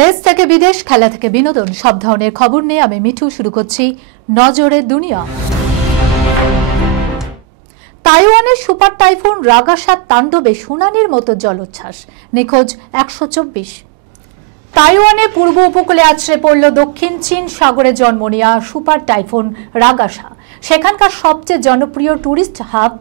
দেশ থেকে বিদেশ, খেলা থেকে বিনোদন, সব ধরনের খবর নিয়ে আমি মিঠু শুরু করছি নজরের দুনিয়া। তাইওয়ানের সুপার টাইফুন রাগাসার তাণ্ডবে সুনানির মতো জলোচ্ছ্বাস, নিখোঁজ 124। তাইওয়ানে পূর্ব উপকূলে আছড়ে পড়ল দক্ষিণ চীন সাগরে জন্ম নেওয়া সুপার টাইফুন রাগাসা। সেখানকার সবচেয়ে জনপ্রিয় টুরিস্ট হাব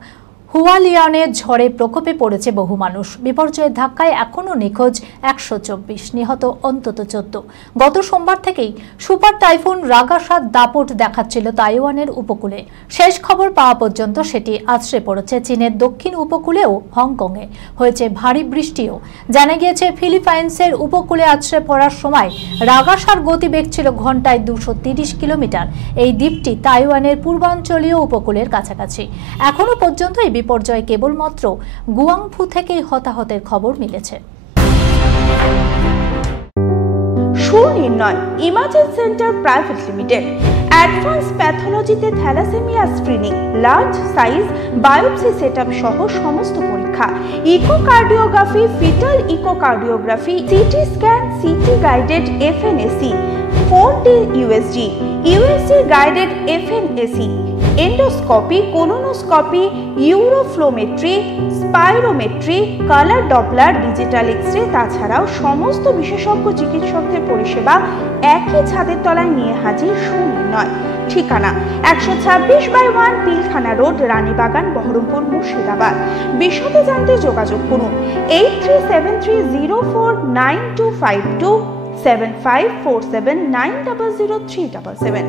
হুয়ালিয়ানে ঝড়ে প্রকোপে পড়েছে বহু মানুষ। বিপর্যয়ের ধাক্কায় এখনও নিখোঁজ 124, নিহত অন্তত 14। গত সোমবার থেকেই সুপার টাইফুন রাগাসার দাপট দেখাচ্ছিল তাইওয়ানের উপকূলে। শেষ খবর পাওয়া পর্যন্ত সেটি আছড়ে পড়েছে চীনের দক্ষিণ উপকূলেও হংকংয়ে। হয়েছে ভারী বৃষ্টিও। জানা গিয়েছে ফিলিপাইন্সের উপকূলে আছড়ে পড়ার সময় রাগাসার গতিবেগ ছিল ঘন্টায় 230 কিলোমিটার। এই দ্বীপটি তাইওয়ানের পূর্বাঞ্চলীয় উপকূলের কাছাকাছি। এখনো পর্যন্ত এই বিপর্যয় কেবলমাত্র গুয়াংফু থেকেই হতাহতের খবর মিলেছে। Sunirnoy imaging centre private limited advance প্যাথোলজিতে thalassemia screening, large size biopsy setup সহ সমস্ত পরীক্ষা, echocardiography, fetal echocardiography, CT scan, CT guided FNAC, 4D USG guided FNAC, endoscopy, colonoscopy, uroflowmetry, spirometry, colour Doppler, digital x-ray, তাছাড়াও সমস্ত বিশেষজ্ঞ চিকিৎসকদের পরিষেবা একই ছাদের তলায় নিয়ে হাজির সুনির্ণয়। ঠিকানা 126/1 পিলখানা রোড, রানীবাগান, বহরমপুর, মুর্শিদাবাদ। বিশদে জানতে যোগাযোগ করুন 8373049252 7547900377।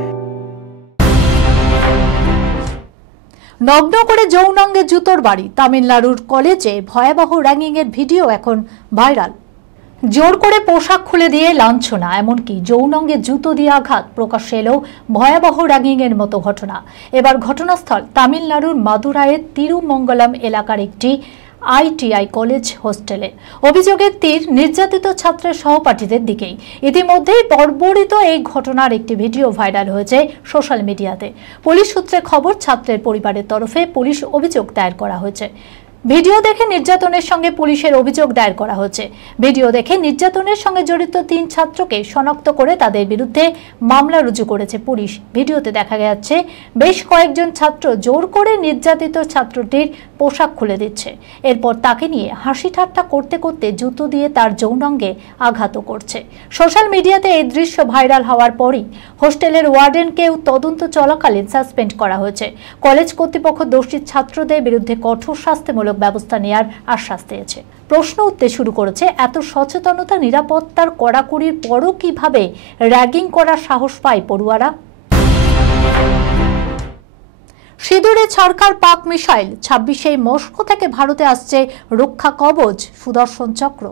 নগ্ন করে যৌনাঙ্গে জুতোর বাড়ি, তামিলনাড়ুর কলেজে ভয়াবহ র্যাগিংয়ের ভিডিও এখন ভাইরাল। জোর করে পোশাক খুলে দিয়ে লাঞ্ছনা, এমনকি যৌনাঙ্গে জুতো দিয়ে আঘাত, প্রকাশ্যে এলো ভয়াবহ র্যাগিংয়ের মতো ঘটনা। এবার ঘটনাস্থল তামিলনাড়ুর মাদুরাইয়ের তিরুমঙ্গলম এলাকার একটি ITI কলেজ হোস্টেলে। অভিযোগের তীর নির্যাতিত ছাত্রের সহপাঠীদের দিকেই। ইতিমধ্যেই বর্বরিত এই ঘটনার একটি ভিডিও ভাইরাল হয়েছে সোশ্যাল মিডিয়াতে। পুলিশ সূত্রে খবর, ছাত্রের পরিবারের তরফে পুলিশ অভিযোগ দায়ের করা হয়েছে। ভিডিও দেখে নির্যাতনের সঙ্গে পুলিশের অভিযোগ দায়ের করা হয়েছে। ভিডিও দেখে নির্যাতনের সঙ্গে জড়িত 3 ছাত্রকে শনাক্ত করে তাদের বিরুদ্ধে মামলা রুজু করেছে পুলিশ। ভিডিওতে দেখা যাচ্ছে বেশ কয়েকজন ছাত্র জোর করে নির্যাতিত ছাত্রটির পোশাক খুলে দিচ্ছে। এরপর তাকে নিয়ে হাসি ঠাট্টা করতে করতে জুতো দিয়ে তার যৌনাঙ্গে আঘাত করছে। সোশ্যাল মিডিয়াতে এই দৃশ্য ভাইরাল হওয়ার পরই হোস্টেলের ওয়ার্ডেনকেও তদন্ত চলাকালীন সাসপেন্ড করা হয়েছে। কলেজ কর্তৃপক্ষ দোষী ছাত্রদের বিরুদ্ধে কঠোর শাস্তিমূলক ব্যবস্থা নেওয়ার আশ্বাস দিয়েছে। প্রশ্ন উঠতে শুরু করেছে, এত সচেতনতা, নিরাপত্তার কড়াকড়ির পরও কিভাবে র্যাগিং করার সাহস পায় পড়ুয়ারা? সিঁদুরে ছারখার পাক মিসাইল, 26 মস্কো থেকে ভারতে আসছে রক্ষা কবচ সুদর্শন চক্র।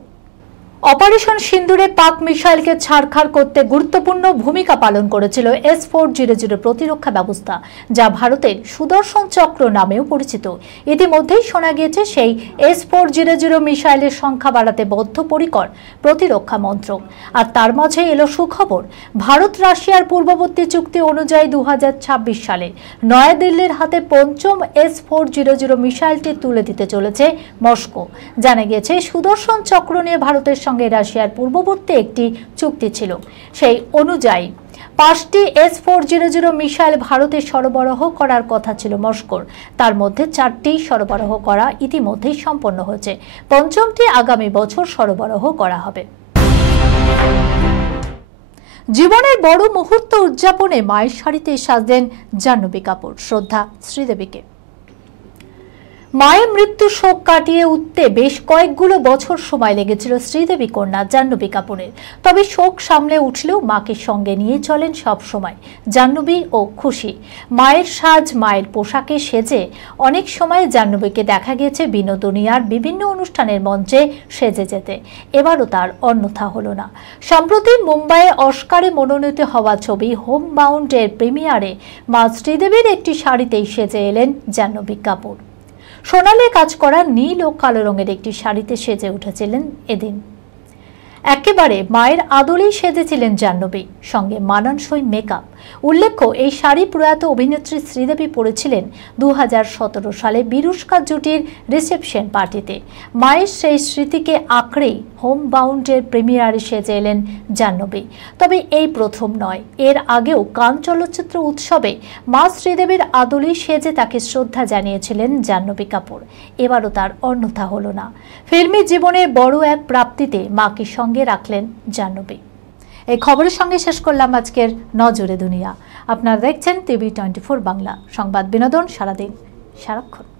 অপারেশন সিন্দুরে পাক মিসাইলকে ছারখার করতে গুরুত্বপূর্ণ ভূমিকা পালন করেছিল S-400 প্রতিরক্ষা ব্যবস্থা, যা ভারতের সুদর্শন চক্র নামেও পরিচিত। ইতিমধ্যেই শোনা গিয়েছে সেই S-400 মিসাইলের সংখ্যা বাড়াতে বদ্ধপরিকর প্রতিরক্ষা মন্ত্রক। আর তার মাঝে এলো সুখবর, ভারত রাশিয়ার পূর্ববর্তী চুক্তি অনুযায়ী 2026 সালে নয়াদিল্লির হাতে 5ম S-400 মিসাইলটি তুলে দিতে চলেছে মস্কো। জানা গিয়েছে সুদর্শন চক্র নিয়ে ভারতের সঙ্গে রাশিয়ার পূর্ববর্তী একটি চুক্তি ছিল। সেই অনুযায়ী 5টি S-400 মিসাইল ভারতে সরবরাহ করার কথা ছিল মস্কোর। তার মধ্যে 4টি সরবরাহ করা ইতিমধ্যেই সম্পন্ন হয়েছে। 5মটি আগামী বছর সরবরাহ করা হবে। জীবনের বড় মুহূর্ত উদযাপনে মায়ের শাড়িতে সাজলেন জাহ্নবী কাপুর। শ্রদ্ধা শ্রীদেবীকে। মায়ের মৃত্যু শোক কাটিয়ে উঠতে বেশ কয়েকগুলো বছর সময় লেগেছিল শ্রীদেবী কন্যা জাহ্নবী কাপুরের। তবে শোক সামলে উঠলেও মাকে সঙ্গে নিয়ে চলেন সব সময় জাহ্নবী ও খুশি। মায়ের সাজ, মায়ের পোশাকে সেজে অনেক সময় জাহ্নবীকে দেখা গিয়েছে বিনোদনিয়ার বিভিন্ন অনুষ্ঠানের মঞ্চে সেজে যেতে। এবারও তার অন্যথা হলো না। সম্প্রতি মুম্বাইয়ে অস্কারে মনোনীত হওয়া ছবি হোম বাউন্ড এর প্রিমিয়ারে মা শ্রীদেবীর একটি শাড়িতেই সেজে এলেন জাহ্নবী কাপুর। সোনালি কাজ করা নীল ও কালো রঙের একটি শাড়িতে সেজে উঠেছিলেন এদিন। একেবারে মায়ের আদলেই সেজেছিলেন জাহ্নবী, সঙ্গে মানানসই মেকআপ। উল্লেখ্য, এই শাড়ি প্রয়াত অভিনেত্রী শ্রীদেবী পরেছিলেন 2017 সালে বিরুষ্কা জুটির রিসেপশন পার্টিতে। মায়ের সেই স্মৃতিকে আঁকড়েই হোম বাউন্ডের প্রিমিয়ারে সেজে এলেন জাহ্নবী। তবে এই প্রথম নয়, এর আগেও কান চলচ্চিত্র উৎসবে মা শ্রীদেবীর আদলে সেজে তাকে শ্রদ্ধা জানিয়েছিলেন জাহ্নবী কাপুর। এবারও তার অন্যথা হলো না। ফিল্মি জীবনের বড় এক প্রাপ্তিতে মাকে সঙ্গে রাখলেন জাহ্নবী। এই খবরের সঙ্গে শেষ করলাম আজকের নজরে দুনিয়া। আপনারা দেখছেন টিভি 24 বাংলা, সংবাদ বিনোদন সারাদিন সারাক্ষণ।